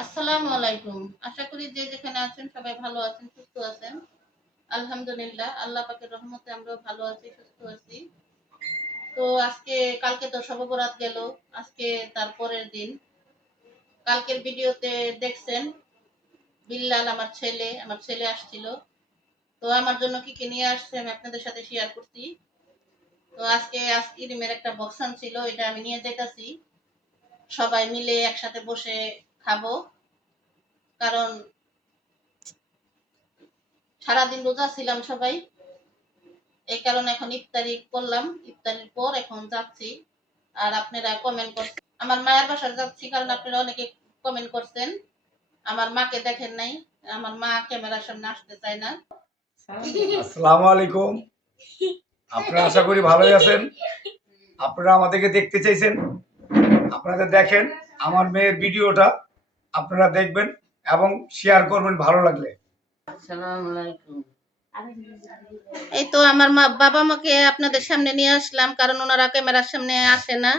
আসসালামু আলাইকুম। আশা করি যে যেখানে আছেন সবাই ভালো আছেন, সুস্থ আছেন। আলহামদুলিল্লাহ আল্লাহ পাকের রহমতে আমরাও ভালো আছি, সুস্থ আছি। তো কালকে তো শবে বরাত গেল। আজকে তার পরের দিন। কালকের ভিডিওতে দেখছেন বিল্লাল আমার ছেলে আসছিল। তো আমার জন্য কি কি নিয়ে আসছে আমি আপনাদের সাথে শেয়ার করছি। তো আজকে আইসক্রিমের একটা বক্স আনছিল, এটা আমি নিয়ে যাইতাছি। সবাই মিলে একসাথে বসে খাবো। কারণ সারাদিন রোজা ছিলাম সবাই, এই কারণে এখন ইফতারি করলাম। ইফতারির পর এখন যাচ্ছি। আর আপনারা কমেন্ট করছেন আমার মায়ের বাসায় যাচ্ছি, কারণ আপনারা অনেকে কমেন্ট করছেন আমার মাকে দেখেন নাই। আমার মা ক্যামেরার সামনে আসতে চায় না। আসসালামু আলাইকুম। আপনারা আশা করি ভালোই আছেন। আপনারা আমাদেরকে দেখতে চাইছেন, আপনাদের দেখেন আমার মেয়ের ভিডিওটা আপনারা দেখবেন এবং শেয়ার করবেন ভালো লাগলে। আসসালামু আলাইকুম। এই তো আমার বাবা মাকে আপনাদের সামনে নিয়ে আসলাম, কারণ ওনারা ক্যামেরার সামনে আসে না।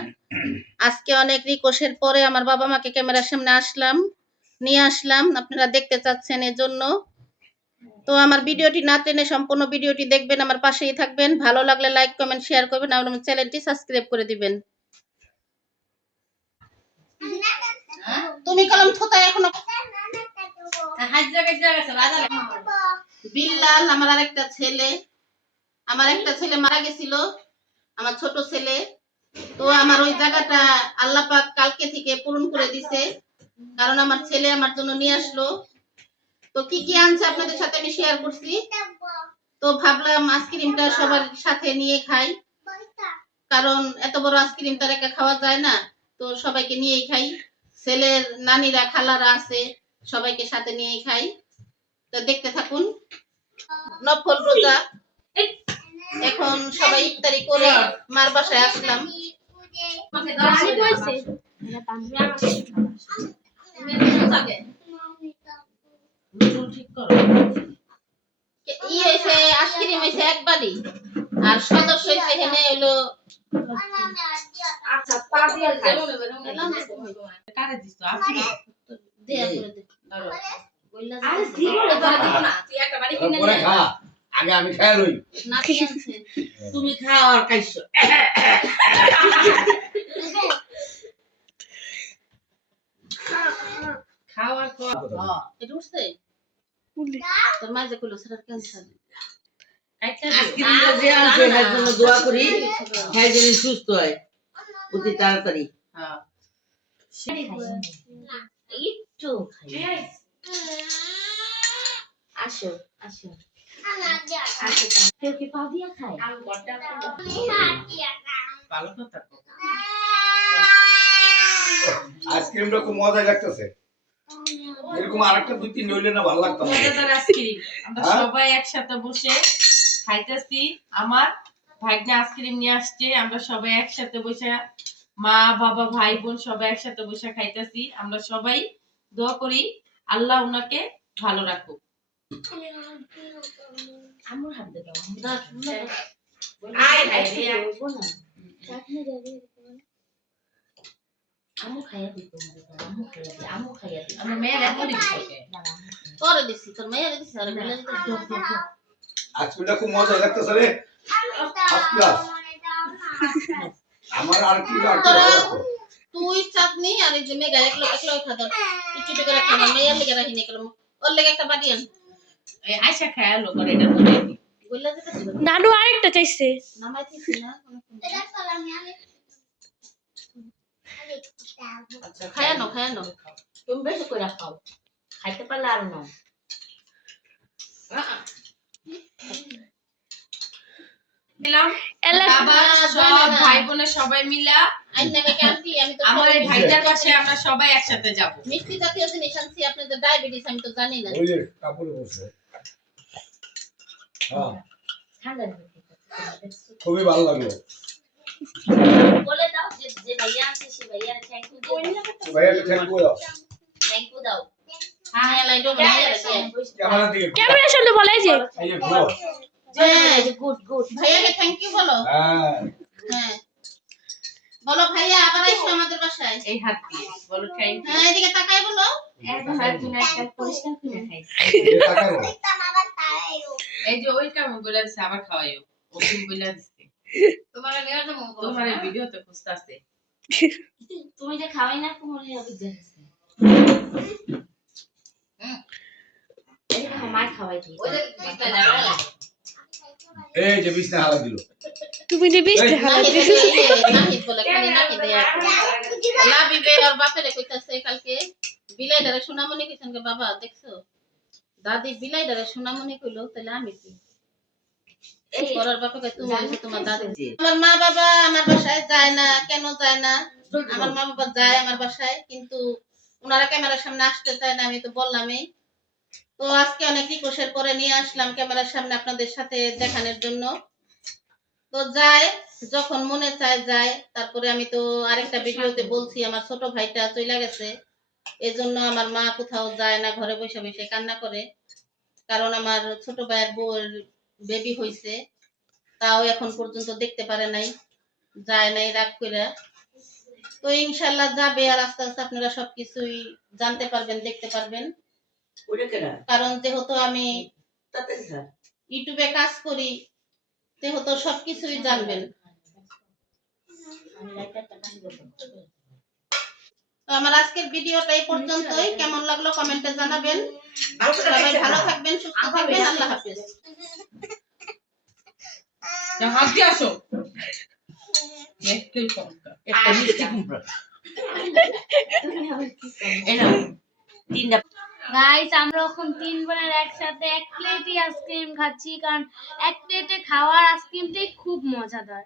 আজকে অনেক রিকোয়েস্টের পরে আমার বাবা মাকে ক্যামেরার সামনে নিয়ে আসলাম, আপনারা দেখতে চাচ্ছেন এজন্য। তো আমার ভিডিওটি না টেনে সম্পূর্ণ ভিডিওটি দেখবেন, আমার পাশেই থাকবেন। ভালো লাগলে লাইক কমেন্ট শেয়ার করবেন আর আমার চ্যানেলটি সাবস্ক্রাইব করে দিবেন। তুমি কলম থোতায় এখনো বিল্লাল আমার আরেকটা ছেলে মারা গেছিল, আমার ছোট ছেলে। তো আমার ওই জায়গাটা আল্লাহ পাক কালকে থেকে পূরণ করে দিছে, কারণ আমার ছেলে আমার জন্য নিয়ে আসলো। তো কি কি আনছে আপনাদের সাথে আমি শেয়ার করছি। তো ভাবলাম আইসক্রিমটা সবার সাথে নিয়ে খাই, কারণ এত বড় আইসক্রিম তার একা খাওয়া যায় না। তো সবাইকে নিয়েই খাই, ছেলের নানিরা খালারা আছে, সবাইকে সাথে নিয়েই খাই। তো দেখতে থাকুন। নফল রোজা, এখন সবাই ইফতারি করে মার বাসায় আসলাম। আইসক্রিম হয়েছে একবারই, আর সদস্য এখানে হলো আগে আমি খাই লই, তুমি খাও আর খাইছো। খাওয়ার পর এটা উঠছে তোর মা যে কইলো সেটা ক্যান্সার। আজকে যে আছে এর জন্য দোয়া করি, হ্যাঁ যেন সুস্থ হয় অতি তাড়াতাড়ি। হ্যাঁ একটু খাই। আসো আসো আসো, কেউ কি পা দিয়া খায়? ভালো কথা। আইসক্রিমটা খুব মজা লাগতেছে। এরকম আরেকটা দুই তিন হইলে না ভালো লাগতো। মজাদার আইসক্রিম আমরা সবাই একসাথে বসে খাইতেছি। আমার ভাইনা আইসক্রিম নিয়ে আসছে, আমরা সবাই একসাথে বসে মা বাবা ভাই বোন সবাই একসাথে বসে খাইতেছি। আমরা সবাই দোয়া করি আল্লাহ ওনাকে ভালো রাখুক। আমার হাত দাও। আয় আয় রে আমু খাইয়া দিত, আমু খাইয়া দিত। আমার মেয়ের এত দিচ্ছে করে দিছি, তোর মেয়ের দিছি আর বলে দিতে আইসক্রিমটা খুব মজা লাগতেছে রে। First class. আমার আর কি তুই চাটনি আর এই যে মেগা একলো খাদর একটু করে খাবার মেয়ের লেগে রাখি না কেন, ওর লেগে একটা বাটি আন। এই আয়শা খায় লোক আর এটা ধরে বললা যেটা ছিল নানু আরেকটা চাইছে নামাই দিছি না খায়ানো তুমি বেশি করে খাও, খাইতে পারলে আর নাও। দিলাম এলা বাবা সব ভাই বোনের সবাই মিলা আইনাকে কান্তি আমি তো আমার এই ভাইটার পাশে আমরা সবাই একসাথে যাব। মিষ্টি জাতীয় জিনিস আনছি, আপনাদের ডায়াবেটিস আমি তো জানি না। ওই যে কাপড়ে বসে। হ্যাঁ ঠান্ডা খুবই ভালো লাগলো। বলে দাও যে ভাইয়া আছে সে ভাইয়া থ্যাংক ইউ দাও। ভাইয়া থ্যাংক ইউ দাও। থ্যাংক ইউ দাও। হ্যাঁ লাইটো ভাইয়া ক্যামেরা দিকে ক্যামেরা সামনে বলে যে এই যে ঘুরো। Good good. ভাইয়াকে থ্যাংক ইউ বলো। হ্যাঁ হ্যাঁ বলো ভাইয়া আবার আইসো আমাদের বাসায়। এই হাত দিয়ে বলো থ্যাংক ইউ। হ্যাঁ এদিকে তাকাই বলো। এই যে ওই কাম বলে দিছে আবার খাওয়াইও ওদিন বলে দিছে তোমার ভিডিও তো খুঁজতে আছে তুমি যে খাওয়াই না কুমড়ি হবে জানিস এই মাই খাওয়াই দিই এই যে বিছনা হালা দিল তুমি দিবিস এই, নাহিদ বলে খালি নাহিদ লাবিবে আর বাপেরে কইতাছে কালকে বিলাইডারে সোনামণি কইছেন কে বাবা দেখছো দাদি বিলাইডারে সোনামণি কইলো তাহলে আমি কি এই করার বাপকে তুমি বলছো তোমার দাদি আমার মা বাবা আমার বাসায় যায় না কেন যায় না আমার মা বাবা যায় আমার বাসায় কিন্তু ওনারা ক্যামেরার সামনে আসতে চায় না আমি তো বললামই তো আজকে অনেক রিকোয়েস্টের পরে নিয়ে আসলাম ক্যামেরার সামনে আপনাদের সাথে দেখানোর জন্য তো যায় যখন মনে চায় যায় তারপরে আমি তো আরেকটা ভিডিওতে বলছি আমার ছোট ভাইটা চলে গেছে এজন্য আমার মা কোথাও যায় না ঘরে বসে বসে কান্না করে কারণ আমার ছোট ভাইয়ের বউয়ের বেবি হইছে তাও এখন পর্যন্ত দেখতে পারে নাই যায় নাই রাগ কইরা তো ইনশাআল্লাহ যাবে আর আস্তে আস্তে আপনারা সবকিছুই জানতে পারবেন দেখতে পারবেন ওটা কেনা কারণ যেহেতু আমি তাতে স্যার ইউটিউবে কাজ করি সেহেতু সবকিছুই জানবেন তো আমার আজকের ভিডিওটা এই পর্যন্তই কেমন লাগলো কমেন্টে জানাবেন সবাই ভালো থাকবেন সুস্থ থাকবেন আল্লাহ হাফেজ হাত দিয়ে আসো একটু কম একটা মিষ্টি কুমড়া এই না তিনটা গাইস আমরা এখন 3 বোনের একসাথে এক প্লেটই আইসক্রিম খাচ্ছি কারণ এক প্লেটে খাওয়ার আইসক্রিমটাই খুব মজাদার